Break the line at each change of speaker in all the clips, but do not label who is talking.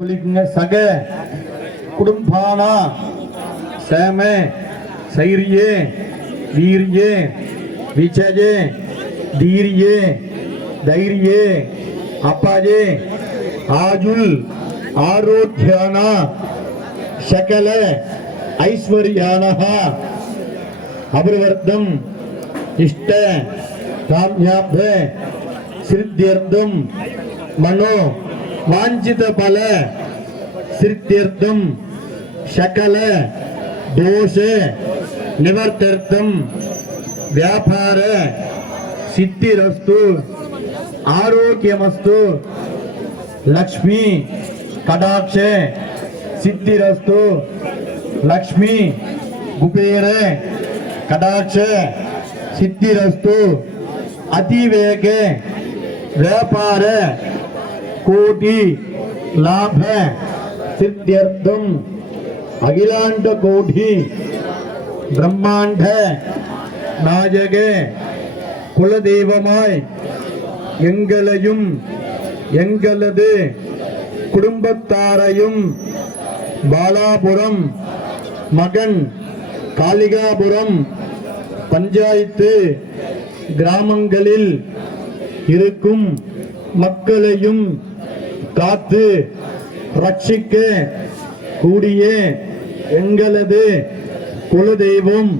சொல்லிக்கங்க சக குடும்பானா சேம சைரியே வீரியே விஜயே தீரியே தைரியே அப்பாஜே ஆஜுல் ஆரோக்கியானா சகல ஐஸ்வர்யானः அபிர்வர்த்தம் இஷ்ட காமியாப்த சித்தியர்த்தம் மனோ வாஞ்சித பல சித்தீர்த்தம் சகல தோஷ நிவர்த்தர்த்தம் வியாபார சித்திரஸ்து ஆரோக்கியமஸ்து லக்ஷ்மி கடாட்ச சித்திரஸ்து லக்ஷ்மி குபேர கடாட்ச சித்திரஸ்து அதிவேக வியாபார கோடி லாப சித்தியர்த்தம் அகிலாண்ட கோடி பிரம்மாண்ட நாயக குலதெய்வமாய் எங்களையும் எங்களது குடும்பத்தாரையும் பாலாபுரம் மகன் காளிகாபுரம் பஞ்சாயத்து கிராமங்களில் இருக்கும் மக்களையும் காத்து ரட்சிக்க கூடிய எங்களது குலதெய்வம்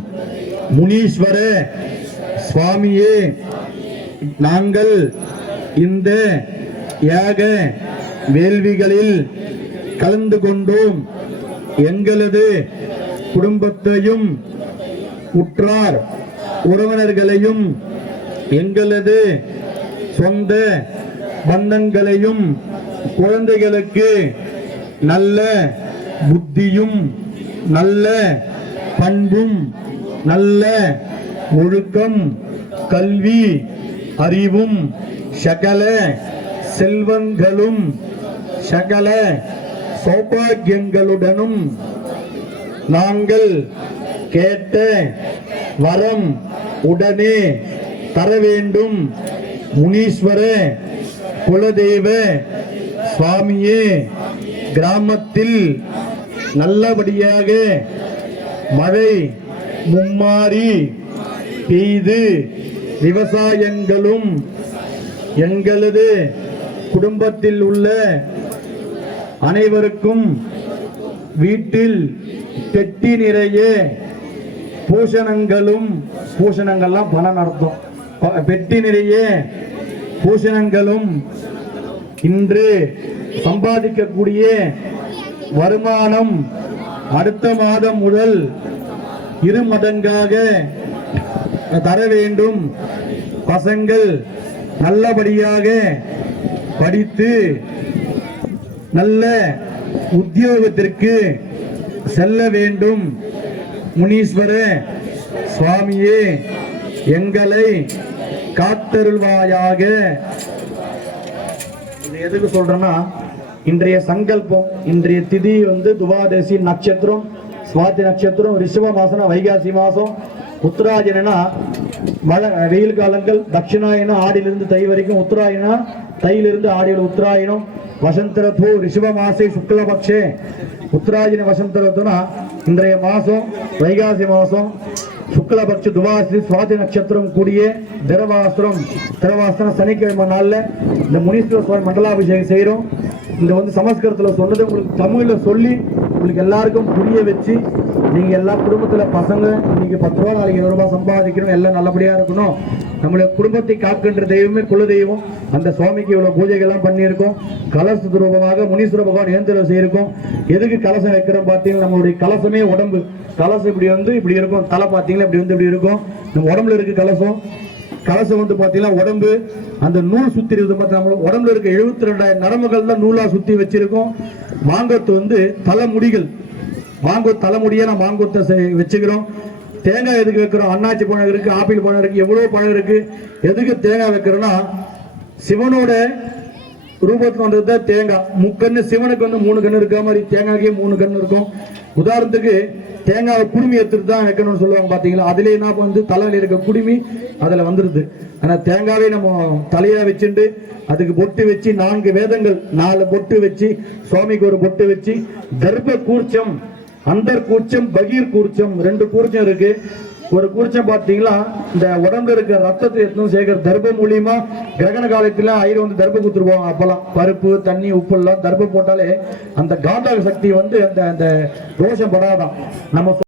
முனீஸ்வர சுவாமியே நாங்கள் இந்த யாக வேள்விகளில் கலந்து கொண்டோம். எங்களது குடும்பத்தையும் உற்றார் உறவினர்களையும் எங்களது சொந்த பந்தங்களையும் குழந்தைகளுக்கு நல்ல புத்தியும் நல்ல பண்பும் நல்ல ஒழுக்கம் கல்வி அறிவும் சகல செல்வங்களும் சகல சௌபாகியங்களுடனும் நாங்கள் கேட்ட வரம் உடனே தர வேண்டும் முனீஸ்வர குலதெய்வ சுவாமியே கிராமத்தில் நல்லபடியாக மழை மும்மாறி பெய்து விவசாயங்களும் எங்களது குடும்பத்தில் உள்ள அனைவருக்கும் வீட்டில் பெட்டி நிறைய பூஷணங்களும் பூஷணங்கள்லாம் பணம் நடத்தும். ப- பெட்டி நிறைய பூஷணங்களும் இன்று சம்பாதிக்கக்கூடிய வருமானம் அடுத்த மாதம் முதல் இரு மடங்காக தர வேண்டும். பசங்கள் நல்லபடியாக படித்து நல்ல உத்தியோகத்திற்கு செல்ல வேண்டும். முனீஸ்வர சுவாமியே எங்களை காத்தருள்வாயாக. எதுக்கு சொல்றேன்னா இன்றைய சங்கல்பம் இன்றைய திதி வந்து துவாதசி நட்சத்திரம் சுவாதி நட்சத்திரம் ரிஷப மாசம் வைகாசி மாசம். உத்தராயணனா மழை வெயில் காலங்கள் தட்சிணாயனம் ஆடியிலிருந்து தை வரைக்கும் உத்தராயணா தையிலிருந்து ஆடியில் உத்தராயணம். வசந்தரத்து ரிஷப மாசே சுக்லபக்ஷே. உத்தராயண வசந்தரத்துனா இன்றைய மாசம் வைகாசி மாசம். சுக்லபக்ஷ துவாசி சுவாதி நட்சத்திரம் கூடிய திரவாசுரம். திரவாசனம் சனிக்கிழமை நாளில் இந்த முனீஸ்வர சுவாமி மண்டலாபிஷேகம் செய்கிறோம் இந்த வந்து சமஸ்கிருதத்துல சொன்னது உங்களுக்கு தமிழில் சொல்லி உங்களுக்கு எல்லாருக்கும் புரிய வச்சு நீங்க எல்லா குடும்பத்துல பசங்க இன்னைக்கு பத்து ரூபா நாளைக்கு இருபது ரூபாய் சம்பாதிக்கணும் எல்லாம் நல்லபடியா இருக்கணும். நம்மளுடைய குடும்பத்தை காக்கின்ற தெய்வமே குல தெய்வம். அந்த சுவாமிக்கு இவ்வளவு பூஜைகள் எல்லாம் பண்ணியிருக்கோம். கலச ரூபமாக முனீஸ்வர பகவான் ஏந்திரம் செய்யிருக்கோம் எதுக்கு கலசம் வைக்கிறோம் பார்த்தீங்கன்னா நம்மளுடைய கலசமே உடம்பு. கலசம் இப்படி வந்து இப்படி இருக்கும். தலை பார்த்தீங்கன்னா இப்படி வந்து இப்படி இருக்கும். நம்ம உடம்புல இருக்கு கலசம். கலசம் வந்து பார்த்தீங்கன்னா உடம்பு. அந்த நூல் சுத்தி இருக்குது பார்த்தா உடம்புல இருக்க எழுபத்தி ரெண்டாயிரம் நரம்புகள் தான் நூலா சுத்தி வச்சிருக்கோம். மாங்கத்து வந்து தலைமுடிகள். மாங்கோ தலைமுடியை நான் மாங்கொத்தை செய்- வச்சுக்கிறோம். தேங்காய் எதுக்கு வைக்கிறோம்? அன்னாச்சி பழம் இருக்கு ஆப்பிள் பழம் இருக்கு எவ்வளோ பழம் இருக்கு? எதுக்கு தேங்காய் வைக்கிறோன்னா சிவனோட ரூபத்தில் வந்தது தான் தேங்காய். முக்கண்ணு சிவனுக்கு வந்து மூணு கண்ணு இருக்க மாதிரி தேங்காய்க்கே மூணு கண்ணு இருக்கும். உதாரணத்துக்கு தேங்காவை குடுமி எடுத்துட்டு தான் வைக்கணும்னு சொல்லுவாங்க பார்த்தீங்களா அதுல என்ன வந்து தலையில் இருக்க குடுமி அதில் வந்துடுது ஆனால் தேங்காவே நம்ம தலையாக வச்சுட்டு அதுக்கு பொட்டு வச்சு நான்கு வேதங்கள் நாலு பொட்டு வச்சு சுவாமிக்கு ஒரு பொட்டு வச்சு கர்ப்ப கூர்ச்சம் அந்தர் கூச்சம் பகீர் கூச்சம் ரெண்டு கூச்சம் இருக்கு. ஒரு கூச்சம் பார்த்தீங்களா இந்த உடம்புல இருக்க ரத்தத்தை எத்தனும் சேர்க்கிற தர்ப்பம் மூலியமா கிரகண காலத்துல ஐயர் வந்து தர்ப்பம் கொடுத்துருவாங்க அப்பெல்லாம். பருப்பு தண்ணி உப்பு எல்லாம் தர்ப்பம் போட்டாலே அந்த காந்தக சக்தி வந்து அந்த அந்த ரோஷம் படாதான். நம்ம